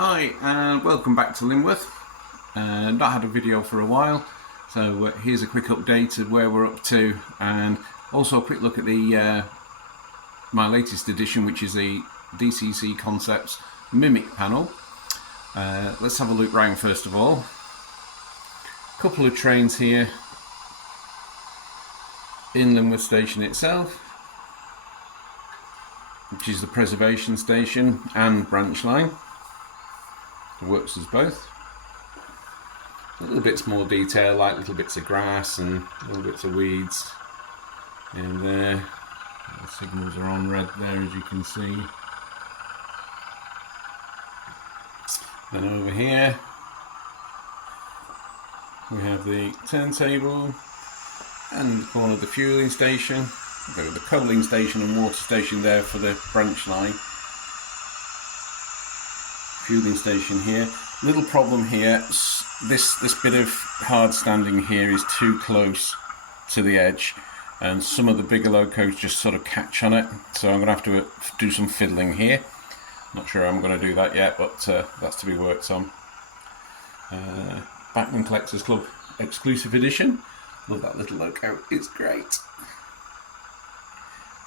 Hi and welcome back to Lyneworth. Not had a video for a while, so here's a quick update of where we're up to, and also a quick look at the my latest edition, which is the DCC Concepts Mimic Panel. Let's have a look round first of all. A couple of trains here in Lyneworth station itself, which is the preservation station and branch line. It works as both. Little bits more detail, like little bits of grass and little bits of weeds in there. The signals are on red there, as you can see. Then over here we have the turntable, and in the corner the fueling station. We've got the coaling station and water station there for the branch line. Fueling station here. Little problem here, this bit of hard standing here is too close to the edge, and some of the bigger locos just sort of catch on it, so I'm going to have to do some fiddling here. Not sure I'm going to do that yet, but that's to be worked on. Backman Collectors Club exclusive edition. Love that little loco, it's great.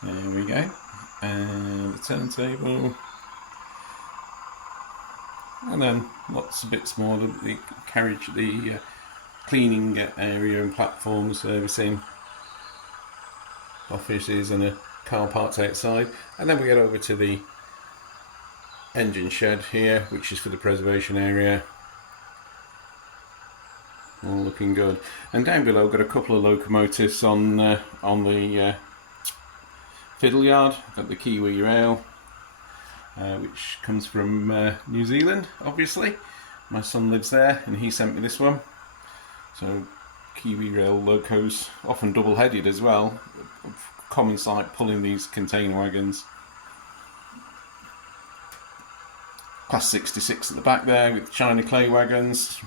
There we go. And the turntable. And then lots of bits more, the carriage, the cleaning area and platform servicing, offices and a car parked outside. And then we get over to the engine shed here, which is for the preservation area. All looking good. And down below got a couple of locomotives on the Fiddle Yard. Got the Kiwi Rail, which comes from New Zealand, obviously. My son lives there and he sent me this one. So Kiwi Rail locos, often double-headed as well. Common sight pulling these container wagons. Class 66 at the back there with China clay wagons.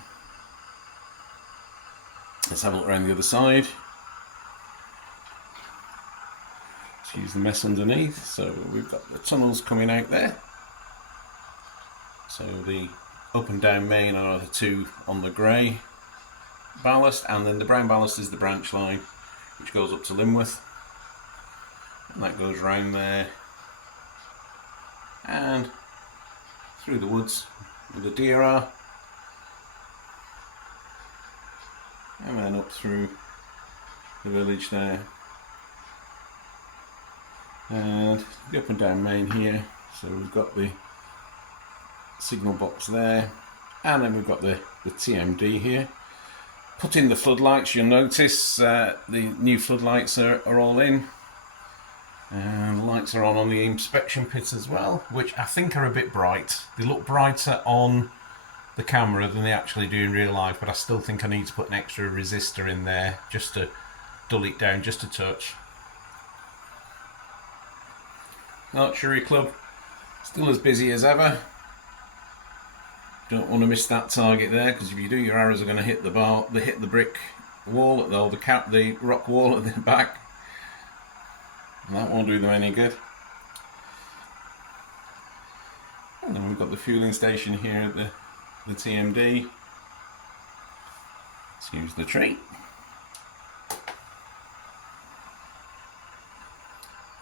Let's have a look around the other side. Let's use the mess underneath. So we've got the tunnels coming out there. So the up and down main are the two on the grey ballast, and then the brown ballast is the branch line, which goes up to Lyneworth, and that goes round there and through the woods where the deer are, and then up through the village there, and the up and down main here. So we've got the signal box there, and then we've got the TMD here. Put in the floodlights. You'll notice the new floodlights are all in, and the lights are on the inspection pit as well, which I think are a bit bright. They look brighter on the camera than they actually do in real life, but I still think I need to put an extra resistor in there just to dull it down just a touch. Archery club still as busy as ever. Don't want to miss that target there, because if you do, your arrows are going to hit the bar, they hit the brick wall at the rock wall at the back, and that won't do them any good. And then we've got the fueling station here at the TMD. Let's use the tree.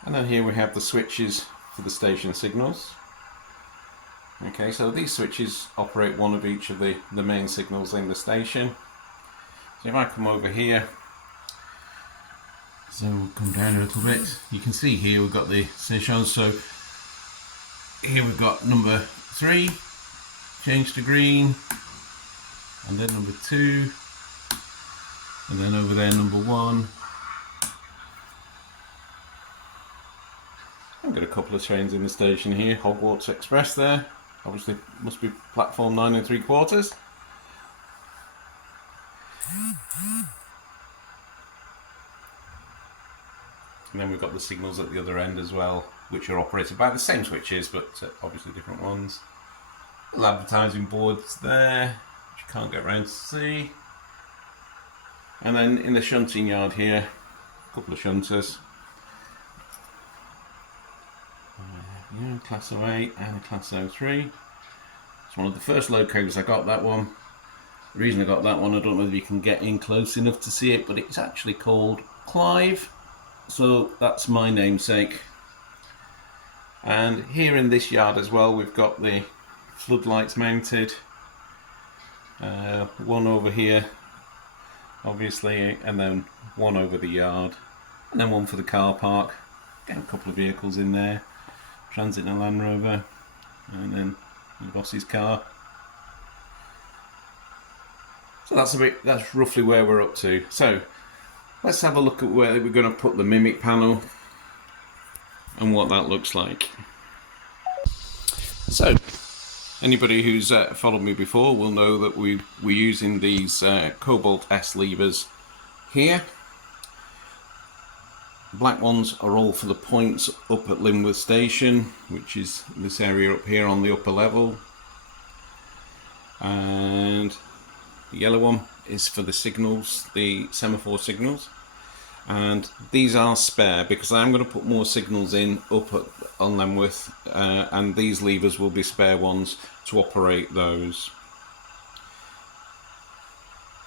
And then here we have the switches for the station signals. Okay, so these switches operate one of each of the main signals in the station. So if I come over here, so we'll come down a little bit, you can see here we've got the stations. So here we've got number 3, change to green, and then number 2, and then over there number 1. I've got a couple of trains in the station here, Hogwarts Express there. Obviously must be platform 9 3/4. And then we've got the signals at the other end as well, which are operated by the same switches, but obviously different ones. Little advertising boards there, which you can't get around to see. And then in the shunting yard here, a couple of shunters. Class 08 and a Class 03. It's one of the first locos I got, that one. The reason I got that one, I don't know if you can get in close enough to see it, but it's actually called Clive, so that's my namesake. And here in this yard as well, we've got the floodlights mounted. One over here, obviously, and then one over the yard, and then one for the car park. Got a couple of vehicles in there, Transit and a Land Rover, and then the boss's car. So that's roughly where we're up to. So let's have a look at where we're going to put the Mimic panel and what that looks like. So anybody who's followed me before will know that we're using these Cobalt S levers here. Black ones are all for the points up at Lyneworth station, which is this area up here on the upper level, and the yellow one is for the signals, the semaphore signals, and these are spare because I'm going to put more signals in up on Lyneworth, and these levers will be spare ones to operate those.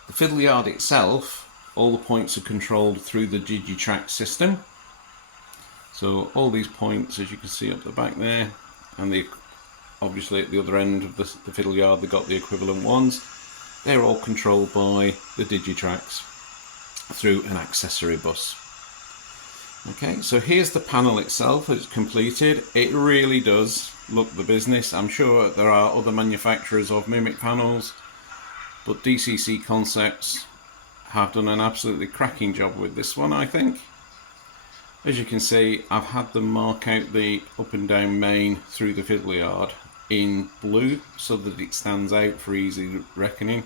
The Fiddle Yard itself, all the points are controlled through the DigiTrack system. So all these points, as you can see up the back there, and obviously at the other end of the Fiddle Yard they've got the equivalent ones. They're all controlled by the DigiTracks through an accessory bus. Okay, so here's the panel itself. It's completed. It really does look the business. I'm sure there are other manufacturers of Mimic panels, but DCC Concepts have done an absolutely cracking job with this one, I think. As you can see, I've had them mark out the up and down main through the Fiddle Yard in blue so that it stands out for easy reckoning.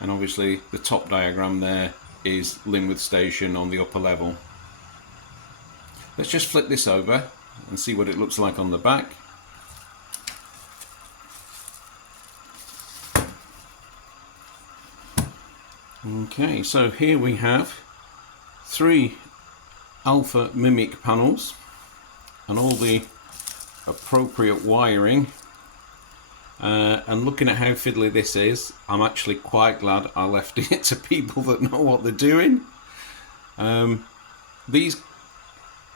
And obviously the top diagram there is Lyneworth station on the upper level. Let's just flip this over and see what it looks like on the back. Okay, so here we have 3 alpha Mimic panels and all the appropriate wiring, and looking at how fiddly this is, I'm actually quite glad I left it to people that know what they're doing. These,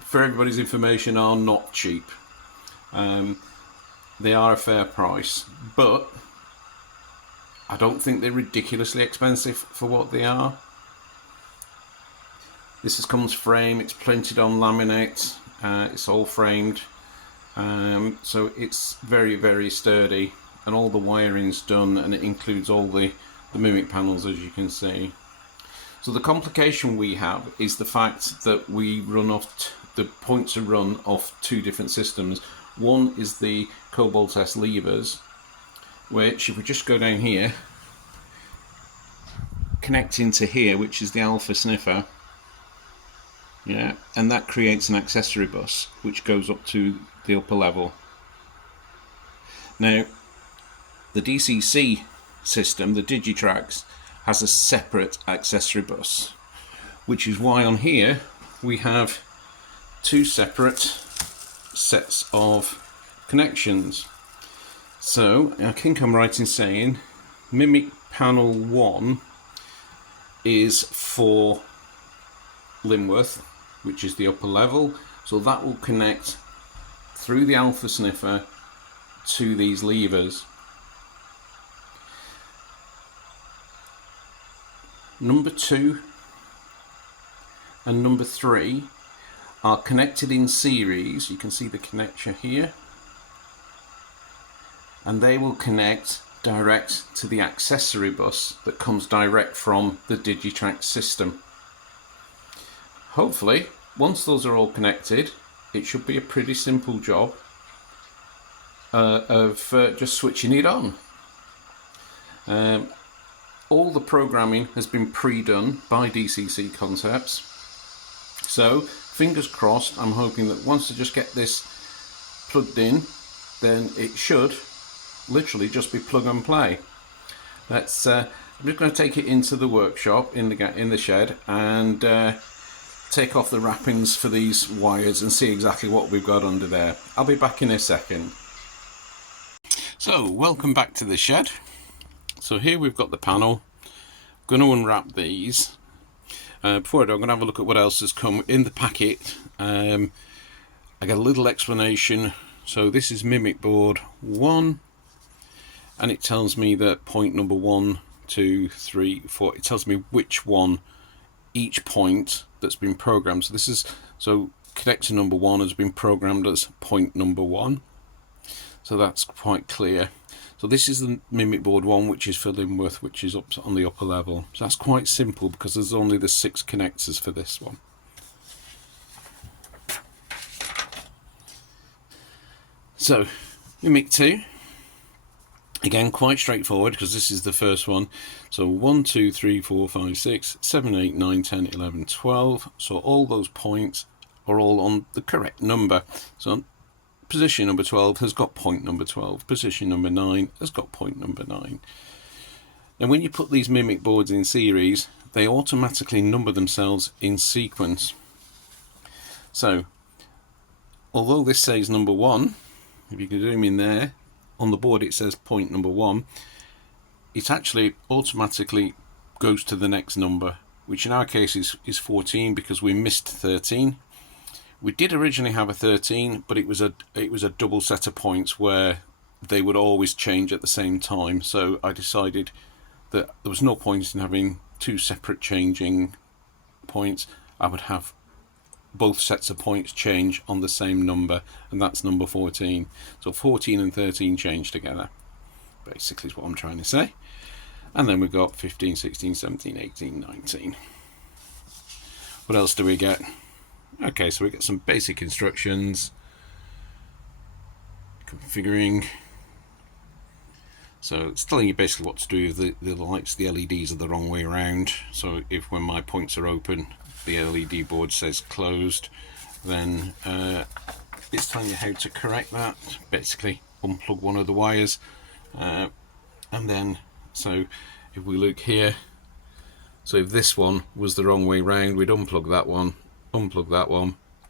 for everybody's information, are not cheap. They are a fair price, but I don't think they're ridiculously expensive for what they are. This comes framed, it's printed on laminate, it's all framed, so it's very, very sturdy, and all the wiring's done, and it includes all the Mimic panels, as you can see. So the complication we have is the fact that we run off, the points are run off 2 different systems. One is the Cobalt S levers, which if we just go down here, connect into here, which is the alpha sniffer, yeah, and that creates an accessory bus which goes up to the upper level. Now the DCC system, the DigiTracks, has a separate accessory bus, which is why on here we have 2 separate sets of connections. So I think I'm right in saying Mimic panel 1 is for Lyneworth, which is the upper level, so that will connect through the alpha sniffer to these levers. Number 2 and number 3 are connected in series. You can see the connection here, and they will connect direct to the accessory bus that comes direct from the DigiTrack system. Hopefully, once those are all connected, it should be a pretty simple job of just switching it on. All the programming has been pre-done by DCC Concepts, so fingers crossed, I'm hoping that once I just get this plugged in, then it should literally just be plug and play. I'm just going to take it into the workshop in the shed and take off the wrappings for these wires and see exactly what we've got under there. I'll be back in a second. So welcome back to the shed. So here we've got the panel. I'm going to unwrap these. Before I do, I'm going to have a look at what else has come in the packet. I got a little explanation. So this is Mimic board 1, and it tells me that point number 1, 2, 3, 4. It tells me which one, each point that's been programmed. So this is, so connector number 1 has been programmed as point number 1. So that's quite clear. So this is the Mimic board 1, which is for Lyneworth, which is up on the upper level. So that's quite simple because there's only the 6 connectors for this one. So Mimic 2, again quite straightforward because this is the first one. So 1, 2, 3, 4, 5, 6, 7, 8, 9, 10, 11, 12. So all those points are all on the correct number. So position number 12 has got point number 12. Position number 9 has got point number 9. And when you put these Mimic boards in series, they automatically number themselves in sequence. So, although this says number 1, if you can zoom in there, on the board it says point number 1, it actually automatically goes to the next number, which in our case is 14 because we missed 13. We did originally have a 13, but it was a double set of points where they would always change at the same time. So I decided that there was no point in having 2 separate changing points. I would have both sets of points change on the same number, and that's number 14. So 14 and 13 change together, basically is what I'm trying to say. And then we've got 15, 16, 17, 18, 19. What else do we get? Okay, so we get some basic instructions, configuring. So it's telling you basically what to do if the lights, the LEDs are the wrong way around. So if when my points are open, the LED board says closed, then it's telling you how to correct that. Basically, unplug one of the wires, and then so if we look here, so if this one was the wrong way round, we'd unplug that one,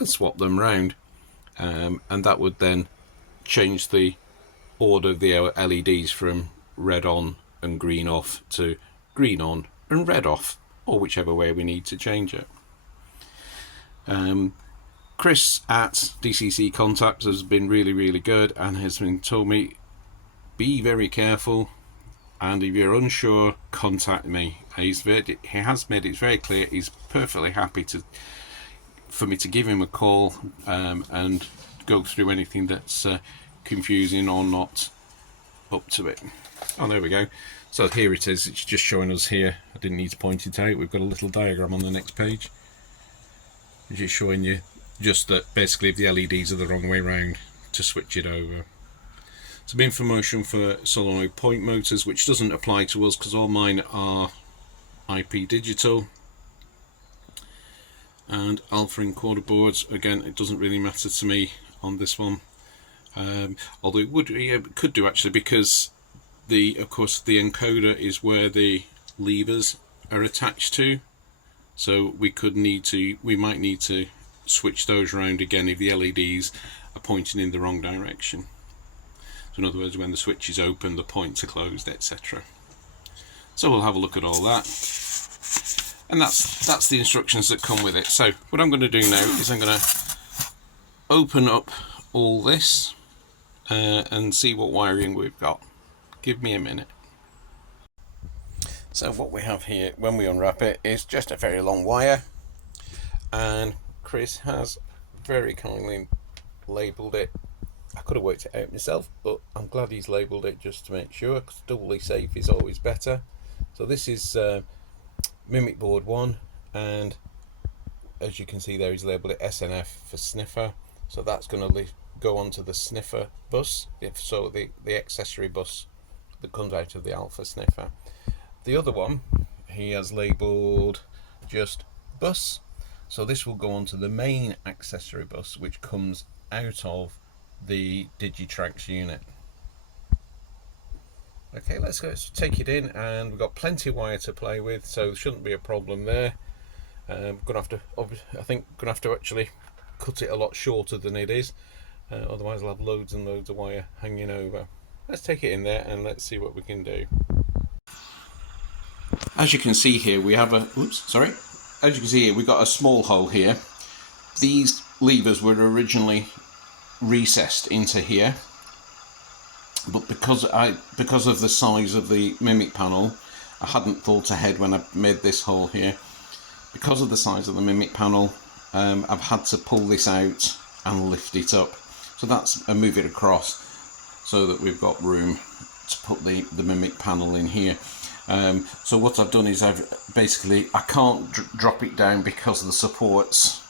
and swap them round, and that would then change the order of the LEDs from red on and green off to green on and red off, or whichever way we need to change it. Chris at DCC Concepts has been really good and has been told me be very careful, and if you're unsure, contact me. He has made it very clear he's perfectly happy for me to give him a call and go through anything that's confusing or not up to it. Oh, there we go. So here it is. It's just showing us here. I didn't need to point it out. We've got a little diagram on the next page, which is showing you just that basically if the LEDs are the wrong way round, to switch it over. Some information for solenoid point motors, which doesn't apply to us because all mine are IP digital. And alpha encoder boards, again, it doesn't really matter to me on this one, although it could do actually, because of course the encoder is where the levers are attached to, so we might need to switch those around again if the LEDs are pointing in the wrong direction. So in other words, when the switch is open, the points are closed, etc. So we'll have a look at all that. And that's the instructions that come with it. So what I'm going to do now is I'm going to open up all this and see what wiring we've got. Give me a minute. So what we have here when we unwrap it is just a very long wire, and Chris has very kindly labelled it. I could have worked it out myself, but I'm glad he's labelled it just to make sure, because doubly safe is always better. So this is Mimic board 1, and as you can see there, he's labelled it SNF for sniffer, so that's going to go onto the sniffer bus, so the accessory bus that comes out of the alpha sniffer. The other one he has labelled just bus, so this will go onto the main accessory bus, which comes out of the Digitrax unit. Okay, let's take it in, and we've got plenty of wire to play with, so there shouldn't be a problem there. I think gonna have to actually cut it a lot shorter than it is, otherwise I'll have loads and loads of wire hanging over. let's take it in there and let's see what we can do. As you can see here, we have a, as you can see here, we've got a small hole here. These levers were originally recessed into here, but because of the size of the Mimic panel, I hadn't thought ahead when I made this hole here. Because of the size of the Mimic panel, I've had to pull this out and lift it up. So that's move it across so that we've got room to put the Mimic panel in here. So what I've done is I can't drop it down because the supports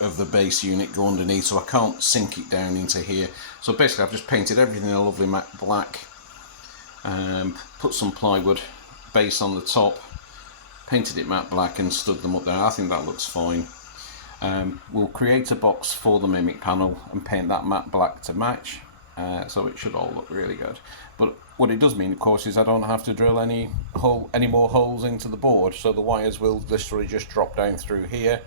of the base unit go underneath, so I can't sink it down into here. So basically I've just painted everything a lovely matte black, put some plywood base on the top, painted it matte black and stood them up there. I think that looks fine. We'll create a box for the Mimic panel and paint that matte black to match, so it should all look really good. But what it does mean, of course, is I don't have to drill any more holes into the board, so the wires will literally just drop down through here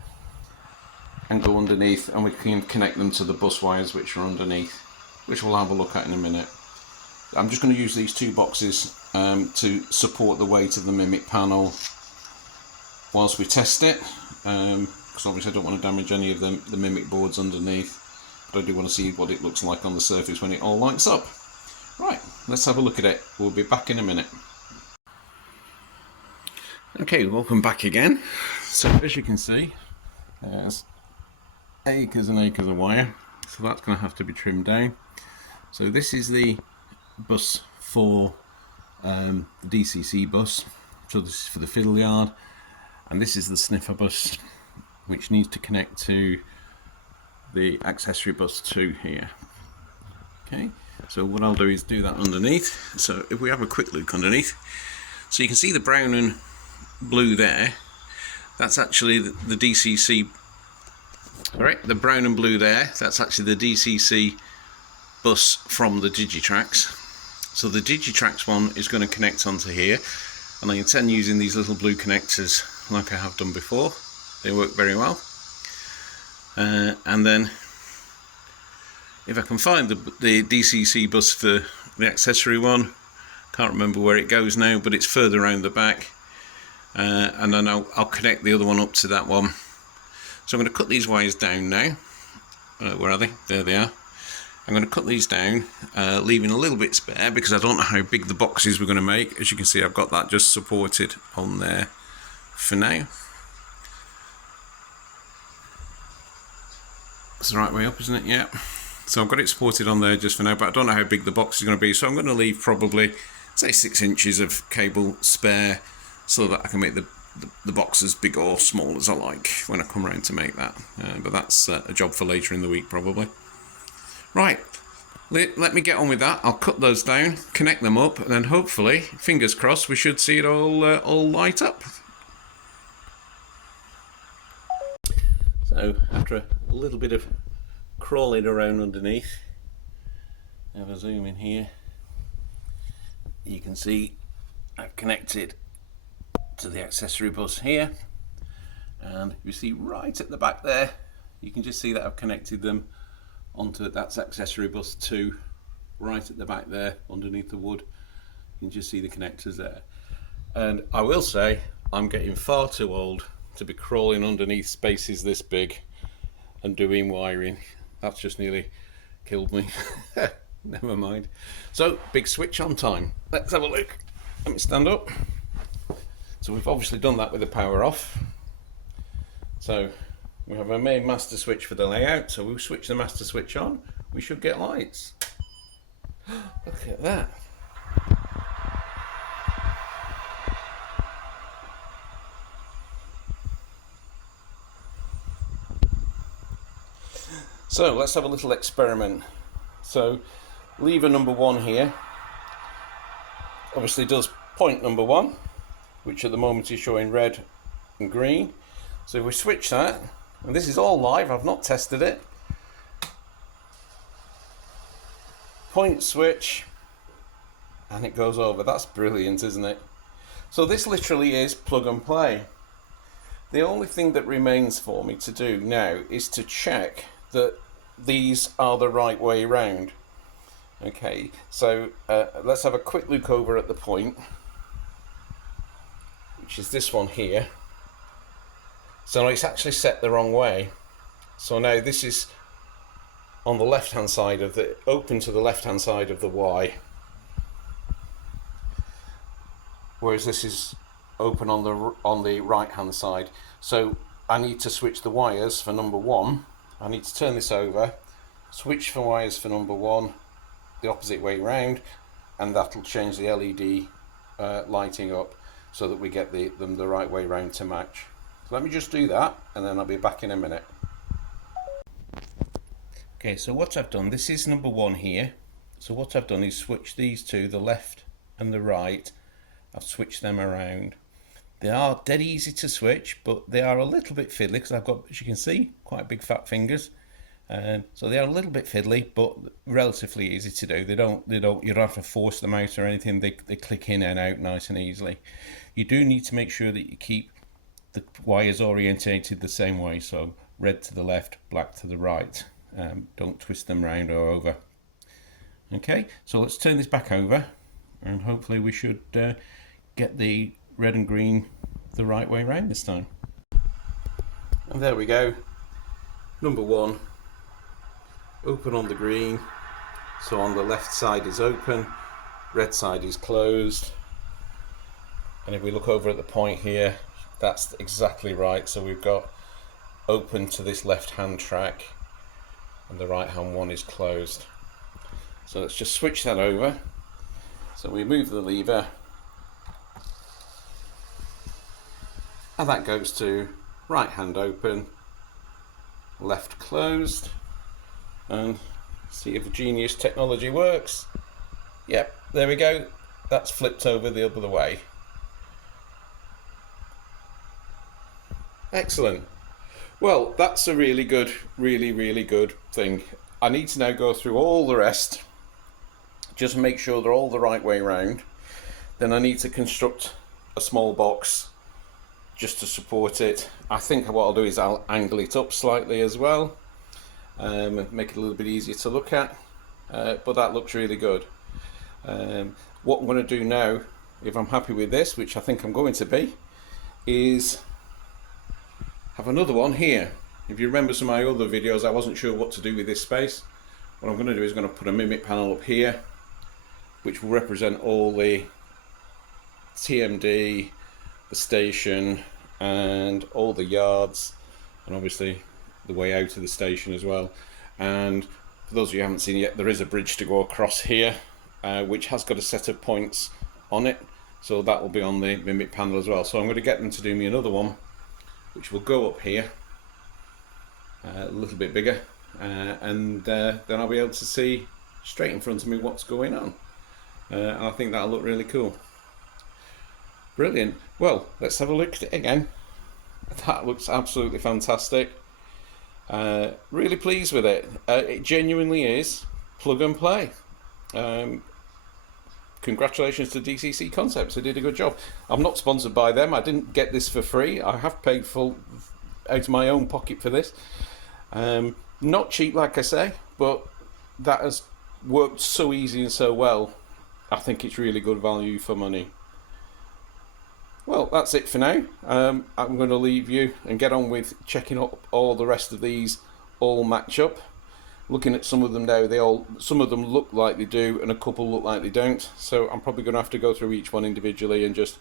and go underneath, and we can connect them to the bus wires which are underneath, which we'll have a look at in a minute. I'm just going to use these two boxes to support the weight of the Mimic panel whilst we test it, because obviously I don't want to damage any of the Mimic boards underneath, but I do want to see what it looks like on the surface when it all lights up. Right, let's have a look at it. We'll be back in a minute. Okay, welcome back again. So as you can see, there's acres and acres of wire, so that's going to have to be trimmed down. So this is the bus for the DCC bus, so this is for the Fiddle Yard, and this is the sniffer bus which needs to connect to the accessory bus 2 here. Okay, so what I'll do is do that underneath. So if we have a quick look underneath, so you can see the brown and blue there, that's actually the DCC, alright, the brown and blue there, that's actually the DCC bus from the Digitrax. So the Digitrax one is going to connect onto here, and I intend using these little blue connectors like I have done before. They work very well. And then if I can find the DCC bus for the accessory one, can't remember where it goes now, but it's further around the back, and then I'll connect the other one up to that one. So I'm going to cut these wires down now. Where are they? There they are. I'm going to cut these down, leaving a little bit spare because I don't know how big the boxes we're going to make. As you can see, I've got that just supported on there for now. That's the right way up, isn't it? Yeah. So I've got it supported on there just for now, but I don't know how big the box is going to be, so I'm going to leave probably, say, 6 inches of cable spare so that I can make the box as big or small as I like when I come around to make that. But that's a job for later in the week probably. Right, let me get on with that. I'll cut those down, connect them up, and then hopefully, fingers crossed, we should see it all light up. So after a little bit of crawling around underneath, have a zoom in here, you can see I've connected to the accessory bus here, and you see right at the back there, you can just see that I've connected them onto that's accessory bus 2 right at the back there underneath the wood. You can just see the connectors there. And I will say I'm getting far too old to be crawling underneath spaces this big and doing wiring. That's just nearly killed me. Never mind. So big switch on time. Let's have a look. Let me stand up. So we've obviously done that with the power off. So we have our main master switch for the layout, so we'll switch the master switch on, we should get lights. Look at that. So let's have a little experiment. So lever number 1 here obviously does point number 1, which at the moment is showing red and green. So if we switch that, and this is all live, I've not tested it. Point switch, and it goes over. That's brilliant, isn't it? So this literally is plug and play. The only thing that remains for me to do now is to check that these are the right way round. Okay, so let's have a quick look over at the point, which is this one here. So it's actually set the wrong way. So now this is on the left hand side of the, open to the left hand side of the Y, whereas this is open on the right hand side. So I need to switch the wires for number 1. I need to turn this over, switch for wires for number 1 the opposite way round, and that'll change the LED lighting up so that we get them the right way round to match. So let me just do that and then I'll be back in a minute. Okay, so what I've done, this is number 1 here. So what I've done is switch these two, the left and the right. I've switched them around. They are dead easy to switch, but they are a little bit fiddly because I've got, as you can see, quite big fat fingers. So they are a little bit fiddly, but relatively easy to do. You don't have to force them out or anything. They click in and out nice and easily. You do need to make sure that you keep the wires orientated the same way. So red to the left, black to the right. Don't twist them round or over. Okay, so let's turn this back over, and hopefully we should get the red and green the right way round this time. And there we go. Number 1. Open on the green, so on the left side is open, red side is closed, and if we look over at the point here, that's exactly right. So we've got open to this left hand track and the right hand one is closed. So let's just switch that over. So we move the lever and that goes to right hand open, left closed. And see if the genius technology works. Yep, there we go. That's flipped over the other way. Excellent. Well, that's a really good, really good thing. I need to now go through all the rest, just make sure they're all the right way round. Then I need to construct a small box just to support it. I think what I'll do is I'll angle it up slightly as well. Make it a little bit easier to look at, but that looks really good. What I'm going to do now, if I'm happy with this, which I think I'm going to be, is have another one here. If you remember some of my other videos, I wasn't sure what to do with this space. What I'm going to do is going to put a mimic panel up here, which will represent all the TMD, the station, and all the yards, and obviously the way out of the station as well. And for those of you who haven't seen it yet, there is a bridge to go across here, which has got a set of points on it, so that will be on the mimic panel as well. So I'm going to get them to do me another one which will go up here, a little bit bigger, and then I'll be able to see straight in front of me what's going on, and I think that'll look really cool. Brilliant. Well, let's have a look at it again. That looks absolutely fantastic. Really pleased with it. It genuinely is plug and play. Congratulations to DCC Concepts, they did a good job. I'm not sponsored by them, I didn't get this for free. I have paid full out of my own pocket for this. Not cheap, like I say, but that has worked so easy and so well. I think it's really good value for money. Well, that's it for now. I'm going to leave you and get on with checking up all the rest of these all match up. Looking at some of them now, some of them look like they do and a couple look like they don't. So I'm probably going to have to go through each one individually and just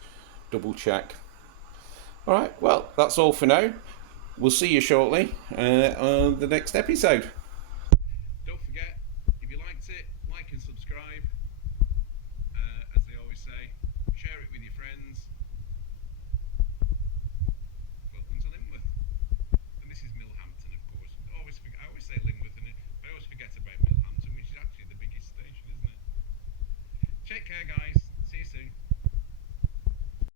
double check. Alright, well, that's all for now. We'll see you shortly on the next episode.